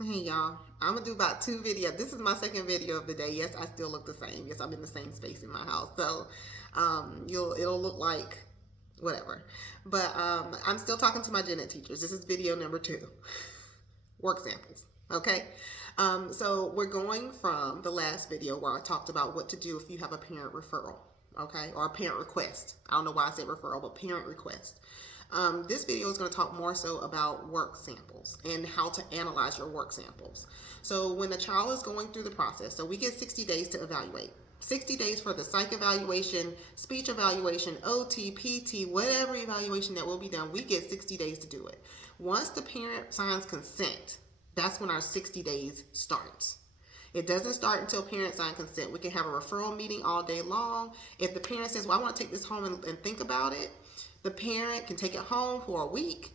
Hey y'all, I'm gonna do about 2 videos. This is my second video of the day. Yes, I still look the same. Yes, I'm in the same space in my house. So it'll look like whatever. But I'm still talking to my gen ed teachers. This is video number 2. Work samples. Okay. So we're going from the last video where I talked about what to do if you have a parent referral, okay, or a parent request. I don't know why I said referral, but parent request. This video is going to talk more so about work samples and how to analyze your work samples. So when a child is going through the process, so we get 60 days to evaluate. 60 days for the psych evaluation, speech evaluation, OT, PT, whatever evaluation that will be done, we get 60 days to do it. Once the parent signs consent, that's when our 60 days starts. It doesn't start until parents sign consent. We can have a referral meeting all day long. If the parent says, well, I want to take this home and think about it, the parent can take it home for a week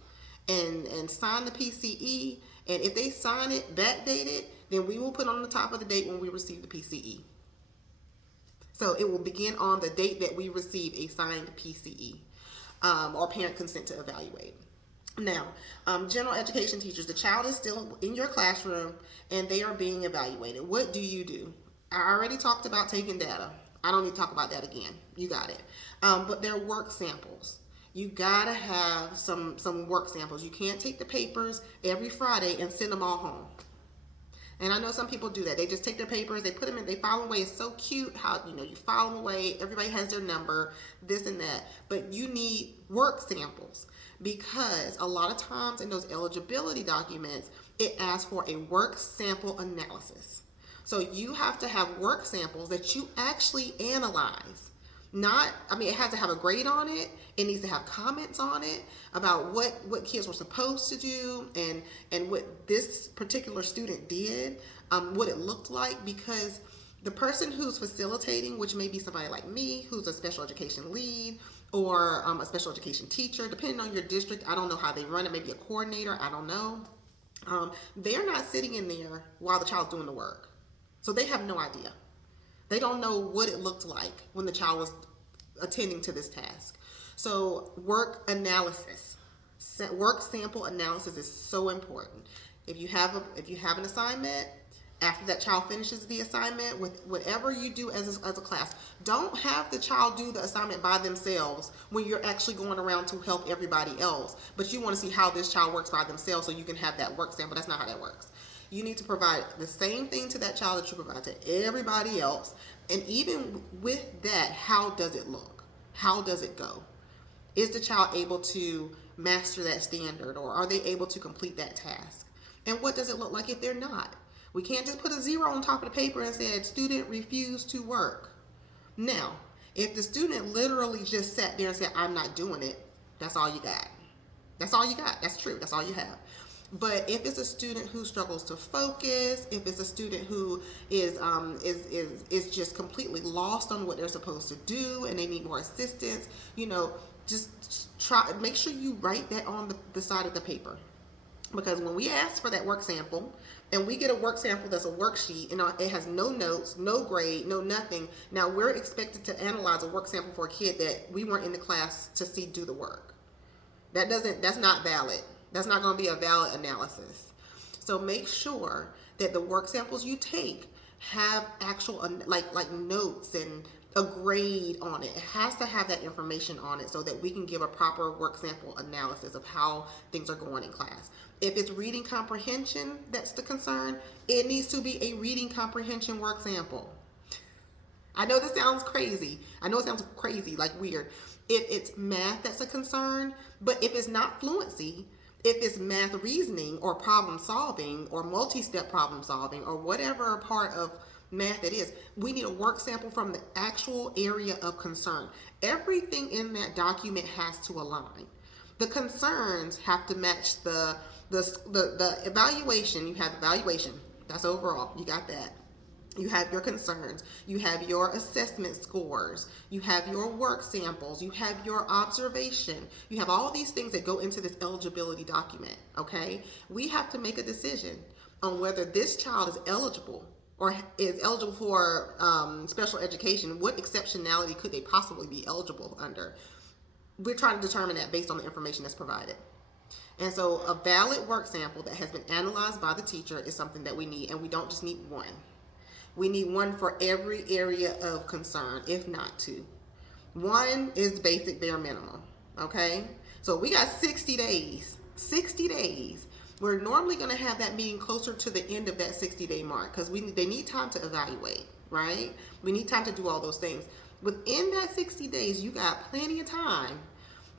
and sign the PCE. And if they sign it backdated, then we will put on the top of the date when we receive the PCE. So it will begin on the date that we receive a signed PCE or parent consent to evaluate. Now, general education teachers, the child is still in your classroom and they are being evaluated. What do you do? I already talked about taking data. I don't need to talk about that again. You got it. But they're work samples. You gotta have some work samples. You can't take the papers every Friday and send them all home. And I know some people do that. They just take their papers, they put them in, they file them away. It's so cute how, you file them away. Everybody has their number, this and that. But you need work samples because a lot of times in those eligibility documents, it asks for a work sample analysis. So you have to have work samples that you actually analyze. It has to have a grade on it. It needs to have comments on it about what kids were supposed to do and what this particular student did, what it looked like, because the person who's facilitating, which may be somebody like me, who's a special education lead or a special education teacher, depending on your district, I don't know how they run it, maybe a coordinator, I don't know. They're not sitting in there while the child's doing the work. So they have no idea. They don't know what it looked like when the child was attending to this task. So work analysis, work sample analysis is so important. If you have an assignment, after that child finishes the assignment, with whatever you do as a class, don't have the child do the assignment by themselves when you're actually going around to help everybody else. But you want to see how this child works by themselves so you can have that work sample. That's not how that works. You need to provide the same thing to that child that you provide to everybody else. And even with that, how does it look? How does it go? Is the child able to master that standard, or are they able to complete that task? And what does it look like if they're not? We can't just put a 0 on top of the paper and say student refused to work. Now, if the student literally just sat there and said, I'm not doing it, that's all you got. That's all you got. That's true. That's all you have. But if it's a student who struggles to focus, if it's a student who is just completely lost on what they're supposed to do and they need more assistance, just try, make sure you write that on the side of the paper. Because when we ask for that work sample and we get a work sample that's a worksheet and it has no notes, no grade, no nothing, now we're expected to analyze a work sample for a kid that we weren't in the class to see do the work. That's not valid. That's not going to be a valid analysis. So make sure that the work samples you take have actual like notes and a grade on it. It has to have that information on it so that we can give a proper work sample analysis of how things are going in class. If it's reading comprehension that's the concern, it needs to be a reading comprehension work sample. I know this sounds crazy. I know it sounds crazy, like weird. If it's math that's a concern, but if it's not fluency, if it's math reasoning or problem solving or multi-step problem solving or whatever part of math it is, we need a work sample from the actual area of concern. Everything in that document has to align. The concerns have to match the evaluation. You have evaluation. That's overall. You got that. You have your concerns, you have your assessment scores, you have your work samples, you have your observation, you have all these things that go into this eligibility document, okay? We have to make a decision on whether this child is eligible or is eligible for special education. What exceptionality could they possibly be eligible under? We're trying to determine that based on the information that's provided. And so a valid work sample that has been analyzed by the teacher is something that we need, and we don't just need one. We need one for every area of concern, if not two. One is basic bare minimum, okay? So we got 60 days. 60 days. We're normally going to have that meeting closer to the end of that 60-day mark because they need time to evaluate, right? We need time to do all those things. Within that 60 days, you got plenty of time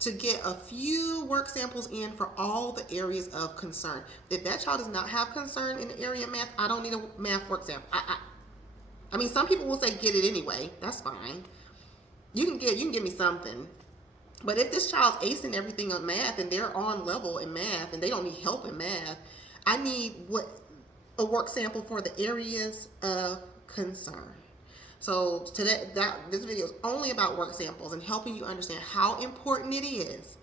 to get a few work samples in for all the areas of concern. If that child does not have concern in the area of math, I don't need a math work sample. I mean, some people will say get it anyway. That's fine. You can give me something. But if this child's acing everything on math and they're on level in math and they don't need help in math, I need a work sample for the areas of concern. So today, this video is only about work samples and helping you understand how important it is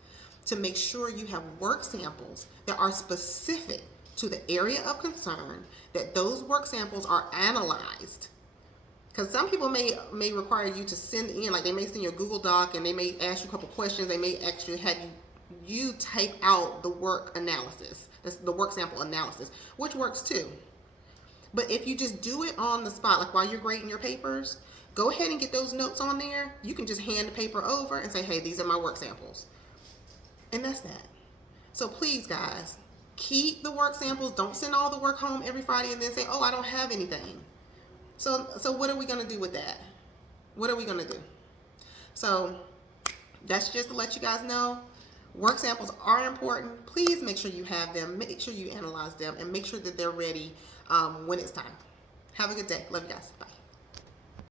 to make sure you have work samples that are specific to the area of concern, that those work samples are analyzed. Because some people may require you to send in, like they may send you a Google Doc and they may ask you a couple questions. They may actually have you type out the work analysis, the work sample analysis, which works too. But if you just do it on the spot, like while you're grading your papers, go ahead and get those notes on there. You can just hand the paper over and say, hey, these are my work samples. And that's that. So please, guys, keep the work samples. Don't send all the work home every Friday and then say, oh, I don't have anything. So what are we going to do with that? What are we going to do? So that's just to let you guys know. Work samples are important. Please make sure you have them. Make sure you analyze them and make sure that they're ready when it's time. Have a good day. Love you guys. Bye.